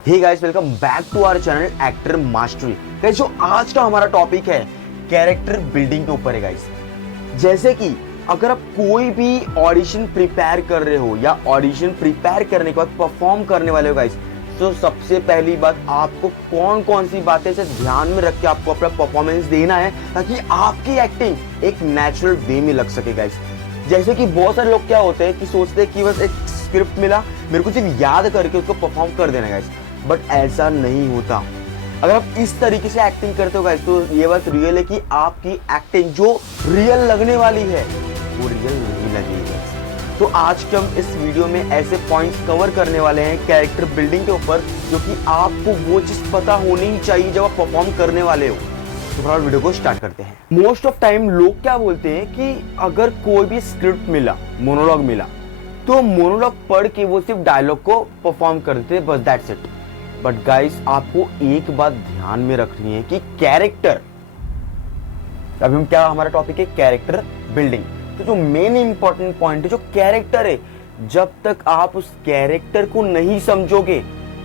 Hey guys, welcome back to our channel actor mastery. Guys, जो आज का हमारा टॉपिक है कैरेक्टर बिल्डिंग के ऊपर है। गाइस, जैसे कि अगर आप कोई भी ऑडिशन प्रिपेयर कर रहे हो या ऑडिशन प्रिपेयर करने के बाद परफॉर्म करने वाले हो गाइस, तो सबसे पहली बात आपको कौन कौन सी बातें से ध्यान में रख के आपको अपना परफॉर्मेंस देना है ताकि आपकी एक्टिंग एक नेचुरल वे में लग सके। गाइस, जैसे कि बहुत सारे लोग क्या होते हैं कि सोचते हैं कि बस एक स्क्रिप्ट मिला, मेरे को सिर्फ याद करके उसको परफॉर्म कर देना। गाइस, बट ऐसा नहीं होता। अगर आप इस तरीके से एक्टिंग करते हो गाइस, तो ये बात रियल है कि आपकी एक्टिंग जो रियल लगने वाली है वो रियल नहीं लगेगी। तो आज के हम इस वीडियो में ऐसे पॉइंट्स कवर करने वाले हैं कैरेक्टर बिल्डिंग के ऊपर, जो कि आपको वो चीज पता होनी ही चाहिए जब आप परफॉर्म करने वाले हो। तो फिर वीडियो को स्टार्ट करते हैं। मोस्ट ऑफ टाइम लोग क्या बोलते हैं कि अगर कोई भी स्क्रिप्ट मिला, मोनोलॉग मिला, तो मोनोलॉग पढ़ के वो सिर्फ डायलॉग को परफॉर्म करते हैं, बस दैट्स इट। बट गाइस, आपको एक बात ध्यान में रखनी है कि कैरेक्टर, अभी हम क्या, हमारा टॉपिक है कैरेक्टर बिल्डिंग। तो जो मेन इंपॉर्टेंट पॉइंट है, जो कैरेक्टर है, जब तक आप उस कैरेक्टर को नहीं समझोगे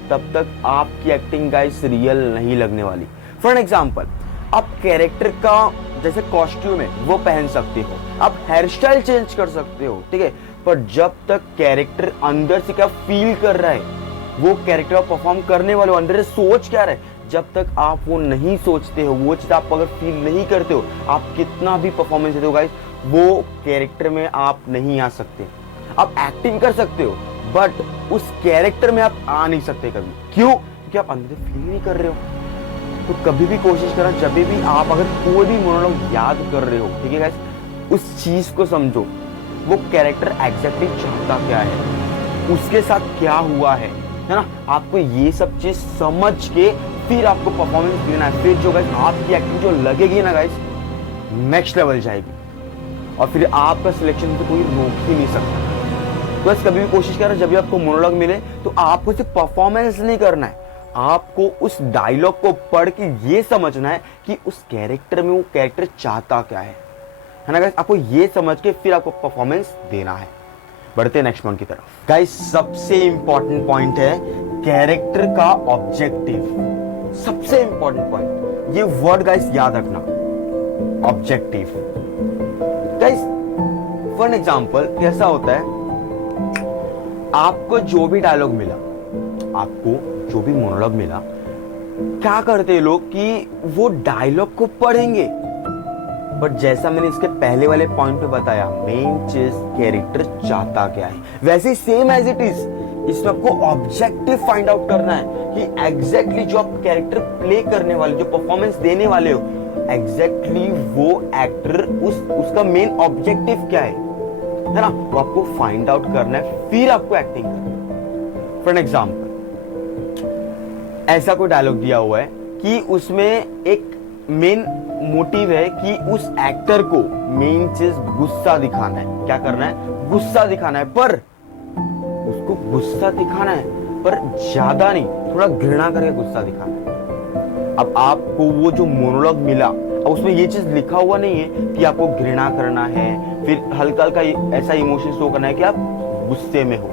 तब तक आपकी एक्टिंग गाइस रियल नहीं लगने वाली। फॉर एग्जाम्पल, आप कैरेक्टर का जैसे कॉस्ट्यूम है वो पहन सकते हो, आप हेयर स्टाइल चेंज कर सकते हो, ठीक है, पर जब तक कैरेक्टर अंदर से क्या फील कर रहा है, वो कैरेक्टर आप परफॉर्म करने वाले हो अंदर से सोच क्या रहे, जब तक आप वो नहीं सोचते हो, वो चीज आप अगर फील नहीं करते हो, आप कितना भी परफॉर्मेंस देते हो गाइस, वो कैरेक्टर में आप नहीं आ सकते। आप एक्टिंग कर सकते हो बट उस कैरेक्टर में आप आ नहीं सकते कभी। क्यों? क्योंकि आप अंदर फील नहीं कर रहे हो। तो कभी भी कोशिश करो, जब भी आप अगर कोई भी मोनोलॉग याद कर रहे हो, ठीक है गाइस, उस चीज को समझो, वो कैरेक्टर एग्जैक्टली चाहता क्या है, उसके साथ क्या हुआ है ना। आपको ये सब चीज समझ के फिर आपको परफॉर्मेंस देना है। फिर जो गाइस आपकी एक्टिंग जो लगेगी ना गाइस, नेक्स्ट लेवल जाएगी और फिर आपका सिलेक्शन तो कोई रोक ही नहीं सकता। बस कभी भी कोशिश करें, जब भी आपको मोनोलॉग मिले तो आपको सिर्फ परफॉर्मेंस नहीं करना है, आपको उस डायलॉग को पढ़ के ये समझना है कि उस कैरेक्टर में वो कैरेक्टर चाहता क्या है ना गाइस। आपको ये समझ के फिर आपको परफॉर्मेंस देना है। बढ़ते नेक्स्ट पॉइंट की तरफ। गाइस, सबसे इंपॉर्टेंट पॉइंट है कैरेक्टर का ऑब्जेक्टिव। सबसे इंपॉर्टेंट पॉइंट, ये वर्ड गाइस याद रखना, ऑब्जेक्टिव। गाइस, फॉर एग्जांपल कैसा होता है, आपको जो भी डायलॉग मिला, आपको जो भी मोनोलॉग मिला, क्या करते हैं लोग कि वो डायलॉग को पढ़ेंगे, बट जैसा मैंने इसके पहले वाले पॉइंट पे बताया, मेन चीज कैरेक्टर चाहता क्या है, वैसे ही सेम एज इट इज इसमें आपको ऑब्जेक्टिव फाइंड आउट करना है कि एग्जैक्टली जो आप कैरेक्टर प्ले करने वाले, जो परफॉर्मेंस देने वाले हो, एग्जैक्टली वो एक्टर उसका मेन ऑब्जेक्टिव क्या है ना, वो आपको फाइंड आउट करना है, फिर आपको एक्टिंग करना है। फॉर एग्जाम्पल, ऐसा कोई डायलॉग दिया हुआ है कि उसमें एक मेन मोटिव है कि उस एक्टर को मेन चीज गुस्सा दिखाना है। क्या करना है? गुस्सा दिखाना है, पर उसको गुस्सा दिखाना है पर ज्यादा नहीं, थोड़ा घृणा करके गुस्सा दिखाना है। अब आपको वो जो मोनोलॉग मिला, अब उसमें ये चीज लिखा हुआ नहीं है कि आपको घृणा करना है, फिर हल्का हल्का ऐसा इमोशन शो करना है कि आप गुस्से में हो,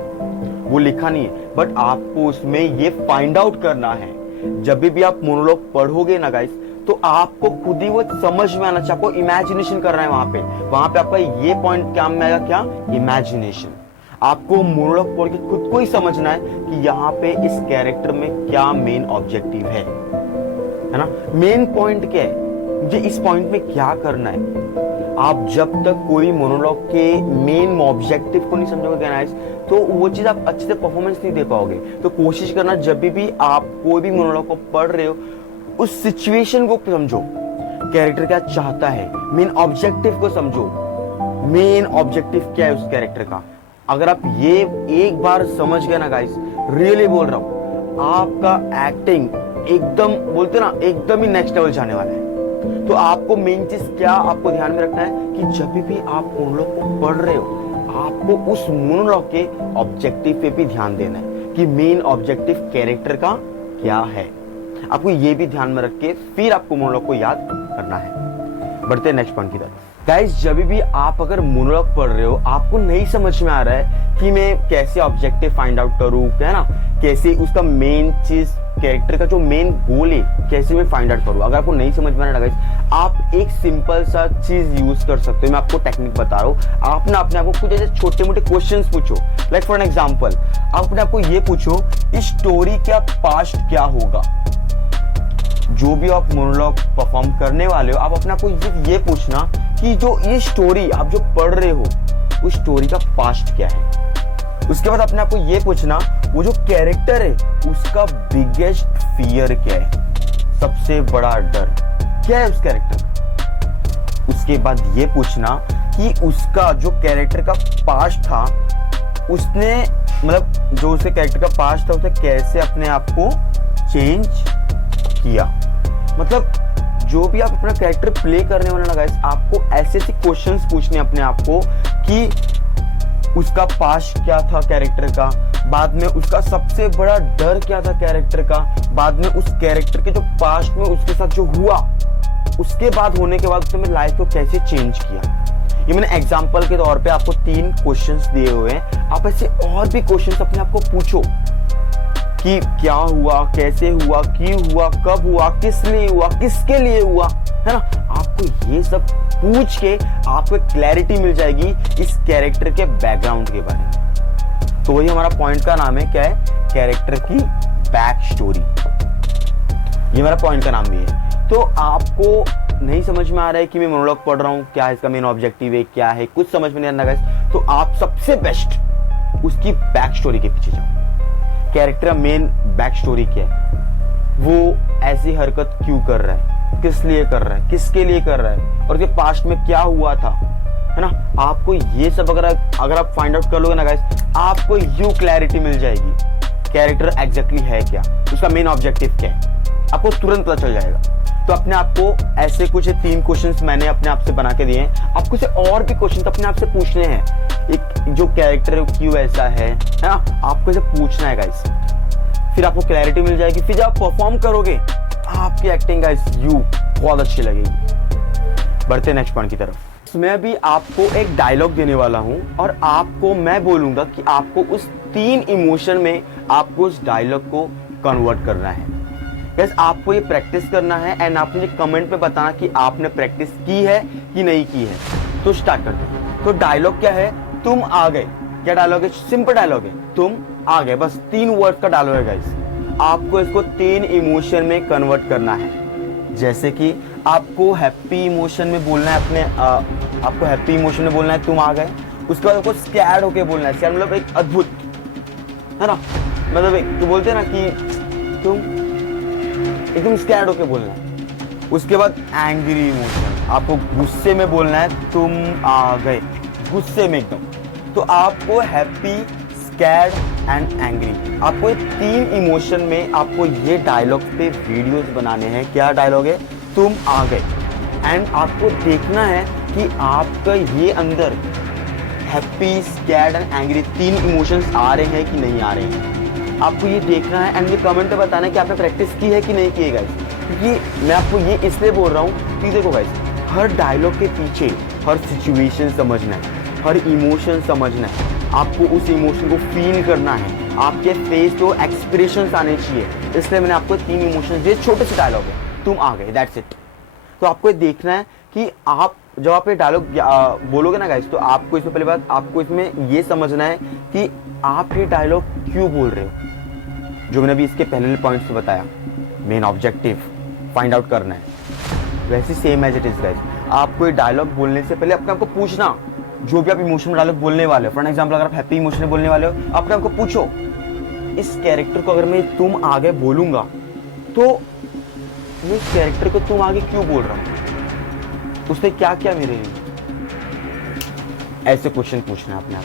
वो लिखा नहीं है। बट आपको उसमें ये फाइंड आउट करना है। जब भी आप मोनोलॉग पढ़ोगे ना गाइस, तो आपको खुद ही वो समझ में आना चाहिए, आपको इमेजिनेशन करना है। वहां पे आपका ये पॉइंट काम में आएगा, क्या? इमेजिनेशन। आपको मोनोलॉग पढ़ के खुद को ही समझना है कि यहाँ पे इस कैरेक्टर में क्या मेन ऑब्जेक्टिव है ना, मेन पॉइंट क्या है, मुझे इस पॉइंट में क्या करना है। आप जब तक कोई मोनोलॉग के मेन ऑब्जेक्टिव को नहीं समझोगे गाइस, तो वो चीज आप अच्छे से परफॉर्मेंस नहीं दे पाओगे। तो कोशिश करना, जब भी आप कोई भी मोनोलॉग को पढ़ रहे हो, उस सिचुएशन को समझो, कैरेक्टर क्या चाहता है, मेन ऑब्जेक्टिव को समझो, मेन ऑब्जेक्टिव क्या है उस कैरेक्टर का। अगर आप ये एक बार समझ गए ना गाइस, रियली बोल रहा हूं, आपका एक्टिंग एकदम, बोलते ना, एकदम ही नेक्स्ट लेवल जाने वाला है। तो आपको मेन चीज क्या आपको ध्यान में रखना है कि जब भी आप मोनोलॉग को पढ़ रहे हो, आपको उस मोनोलॉग के ऑब्जेक्टिव पे भी ध्यान देना है कि मेन ऑब्जेक्टिव कैरेक्टर का क्या है। आपको ये भी ध्यान में रख के फिर आपको मोनोलॉग को याद करना है। बढ़ते नेक्स्ट पॉइंट की तरफ। गाइस जब भी आप अगर मोनोलॉग पढ़ रहे हो, आपको नहीं समझ में आ रहा है कि मैं कैसे ऑब्जेक्टिव फाइंड आउट करूं, है ना, कैसे उसका मेन चीज, कैरेक्टर का जो मेन गोल है कैसे मैं फाइंड आउट करूं, अगर आपको नहीं समझ में आ रहा गाइस, आप एक सिंपल सा चीज यूज कर सकते हो। मैं आपको टेक्निक बता रहा हूँ। आप ना अपने आप को कुछ ऐसे छोटे मोटे क्वेश्चंस पूछो। लाइक फॉर एन एग्जांपल, आप अपने आप को ये पूछो, इस स्टोरी का पास्ट क्या होगा। जो भी आप मोनोलॉग परफॉर्म करने वाले हो, आप अपने आप को ये पूछना कि जो ये स्टोरी आप जो पढ़ रहे हो, उस स्टोरी का पास्ट क्या है। उसके बाद अपने आप को ये पूछना, वो जो कैरेक्टर है उसका बिगेस्ट फियर क्या है, सबसे बड़ा डर क्या है उस कैरेक्टर। उसके बाद ये पूछना कि उसका जो कैरेक्टर का पास्ट था, उसने मतलब जो उसके कैरेक्टर का पास्ट था, उसने कैसे अपने आप को चेंज किया। मतलब जो भी आप अपना कैरेक्टर प्ले करने वाला ना गाइस, आपको ऐसे ऐसे क्वेश्चंस पूछने अपने आप को कि उसका पास्ट क्या था कैरेक्टर का, बाद में उसका सबसे बड़ा डर क्या था कैरेक्टर का, बाद में उस कैरेक्टर के जो पास्ट में उसके साथ जो हुआ, उसके बाद होने के बाद उसने लाइफ को कैसे चेंज किया। ये मैंने एग्जांपल के तौर पे आपको 3 क्वेश्चंस दिए हुए हैं। आप ऐसे और भी क्वेश्चंस अपने आप को पूछो कि क्या हुआ, कैसे हुआ, क्यों हुआ, कब हुआ, किस लिए हुआ, किसके लिए हुआ, है ना। आपको ये सब पूछ के आपको क्लैरिटी मिल जाएगी इस कैरेक्टर के बैकग्राउंड के बारे में। तो वही हमारा पॉइंट का नाम है, क्या है, कैरेक्टर की बैक स्टोरी। ये हमारा पॉइंट का नाम भी है। तो आपको नहीं समझ में आ रहा है कि मैं मोनोलॉग पढ़ रहा हूँ, क्या है इसका मेन ऑब्जेक्टिव है, क्या है, कुछ समझ में नहीं आ रहा, तो आप सबसे बेस्ट उसकी बैक स्टोरी के पीछे जाओ। कैरेक्टर का मेन बैक स्टोरी क्या है, वो ऐसी हरकत क्यों कर रहा है, किस लिए कर रहा है, किसके लिए कर रहा है, और उसके पास्ट में क्या हुआ था, है ना। आपको ये सब अगर आप फाइंड आउट कर लोगे ना गाइस, आपको यूं क्लैरिटी मिल जाएगी कैरेक्टर एग्जैक्टली है क्या, उसका मेन ऑब्जेक्टिव क्या है, आपको तुरंत पता चल जाएगा। तो अपने आप को ऐसे कुछ 3 क्वेश्चंस मैंने अपने आप से बना के दिए हैं। आपको से और भी क्वेश्चंस अपने आप से पूछने हैं, एक जो कैरेक्टर है क्यों ऐसा है ना, आपको इसे पूछना है गाइस। फिर आपको क्लैरिटी मिल जाएगी। फिर जब आप परफॉर्म करोगे, आपकी एक्टिंग गाइस बहुत अच्छी लगेगी। बढ़ते नेक्स्ट पॉइंट की तरफ। मैं भी आपको एक डायलॉग देने वाला हूं और आपको मैं बोलूंगा कि आपको उस 3 इमोशन में आपको उस डायलॉग को कन्वर्ट करना है। गाइस आपको ये प्रैक्टिस करना है एंड आप मुझे कमेंट में बताना कि आपने प्रैक्टिस की है कि नहीं की है। तो स्टार्ट करते हैं। तो डायलॉग क्या है, तुम आ गए। क्या डायलॉग है, सिंपल डायलॉग है, तुम आ गए। बस 3 वर्ड का डायलॉग है गाइस। आपको इसको 3 इमोशन में कन्वर्ट करना है। जैसे कि आपको हैप्पी इमोशन में बोलना है आपको हैप्पी इमोशन में बोलना है तुम आ गए। उसके बाद आपको स्कैर्ड होके बोलना है। स्कैर्ड मतलब एक अद्भुत, है ना, मतलब एक तो बोलते हैं ना कि तुम एकदम स्कैर्ड होके बोलना है। उसके बाद एंग्री इमोशन, आपको गुस्से में बोलना है तुम आ गए, गुस्से में एकदम। तो आपको हैप्पी, स्कैर्ड एंड एंग्री, आपको ये 3 इमोशन में आपको ये डायलॉग पे वीडियोस बनाने हैं। क्या डायलॉग है, तुम आ गए। एंड आपको देखना है कि आपका ये अंदर happy, scared and angry 3 emotions आ रहे हैं कि नहीं आ रहे हैं। आपको ये देखना है एंड ये कमेंट में बताना है कि आपने प्रैक्टिस की है कि नहीं की है गाइस। क्योंकि मैं आपको ये इसलिए बोल रहा हूँ कि देखो गाइस, हर डायलॉग के पीछे हर सिचुएशन समझना है, हर इमोशन समझना है। आपको उस इमोशन को फील करना है, आपके फेस पे एक्सप्रेशंस आने चाहिए। इसलिए मैंने आपको 3 इमोशन दिए, छोटे से डायलॉग है, तुम आ गए, दैट्स इट। तो आपको ये देखना है कि आप जब आप ये डायलॉग बोलोगे ना गाइस, तो आपको इसमें पहली बात आपको इसमें ये समझना है कि आप ये डायलॉग क्यों बोल रहे हो। जो मैंने अभी इसके पहले पॉइंट्स में बताया, मेन ऑब्जेक्टिव फाइंड आउट करना है। वैसे same as it is guys, आपको ये डायलॉग बोलने से पहले अपने आपको पूछना, जो भी आप इमोशनल डायलॉग बोलने वाले हो, फॉर एग्जांपल अगर आप हैप्पी इमोशन बोलने वाले हो, अपने आपको पूछो, इस कैरेक्टर को अगर मैं तुम आगे बोलूंगा तो मैं इस कैरेक्टर को तुम आगे क्यों बोल रहा हूँ, उसने क्या क्या मेरे लिए। ऐसे क्वेश्चन पूछना है अपने आप।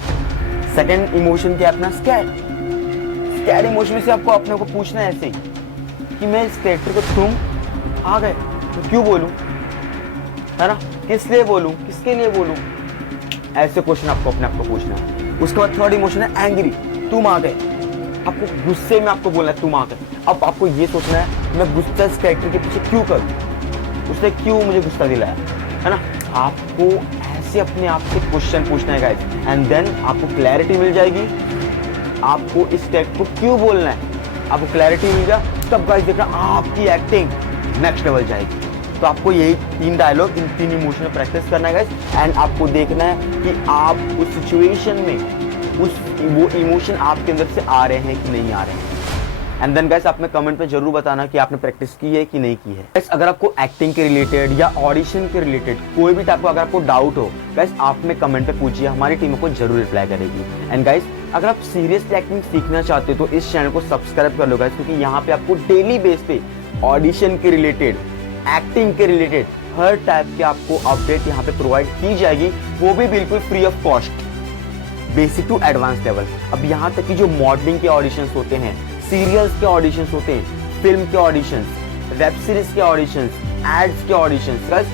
सेकंड इमोशन क्या है अपना, स्कैर्ड। स्कैर्ड इमोशन से आपको अपने को पूछना है ऐसे कि मैं इस कैरेक्टर को तुम आ गए तो क्यों बोलूं, है ना, किस लिए बोलूं, किसके लिए बोलूं। ऐसे क्वेश्चन आपको अपने आप को पूछना है। उसके बाद थर्ड इमोशन है एंग्री, तुम आ गए। आपको गुस्से में आपको बोलना है तुम आ गए। अब आपको ये सोचना है मैं गुस्सा इस कैरेक्टर के पीछे क्यों करूं, उसने क्यों मुझे गुस्सा दिलाया, है ना। आपको ऐसे अपने आप से क्वेश्चन पूछना है गाइस, एंड देन आपको क्लैरिटी मिल जाएगी आपको इस टेक को क्यों बोलना है। आपको क्लैरिटी मिल गया तब गाइस देखना आपकी एक्टिंग नेक्स्ट लेवल जाएगी। तो आपको यही 3 डायलॉग, इन 3 इमोशन में प्रैक्टिस करना है गाइस, एंड आपको देखना है कि आप उस सिचुएशन में वो इमोशन आपके अंदर से आ रहे हैं कि नहीं आ रहे हैं। एंड देन गाइस आप में कमेंट पे जरूर बताना कि आपने प्रैक्टिस की है कि नहीं की है। गाइस अगर आपको एक्टिंग के रिलेटेड या ऑडिशन के रिलेटेड कोई भी टाइप का अगर आपको डाउट हो गाइस, आप में कमेंट पे पूछिए, हमारी टीम को जरूर रिप्लाई करेगी। एंड गाइस अगर आप सीरियसली एक्टिंग सीखना चाहते हो तो इस चैनल को सब्सक्राइब कर लो गाइस, क्योंकि यहाँ पे आपको डेली बेस पे ऑडिशन के रिलेटेड, एक्टिंग के रिलेटेड हर टाइप के आपको अपडेट यहाँ पे प्रोवाइड की जाएगी, वो भी बिल्कुल free of cost, basic to advance level. अब यहाँ तक कि जो मॉडलिंग के ऑडिशंस होते हैं, सीरियल्स के ऑडिशंस होते हैं, फिल्म के ऑडिशंस, वेब सीरीज के ऑडिशंस, एड्स के ऑडिशंस, गाइस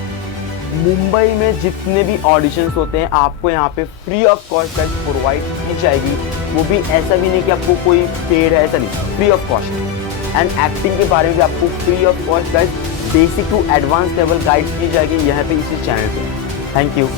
मुंबई में जितने भी ऑडिशंस होते हैं आपको यहाँ पे फ्री ऑफ कॉस्ट प्रोवाइड की जाएगी। वो भी ऐसा भी नहीं कि आपको कोई पेड है, ऐसा नहीं, free of cost. And acting के बारे में भी आपको free of cost guys basic to advance level guide की जाएगी यहाँ पे इसी चैनल पे। Thank you.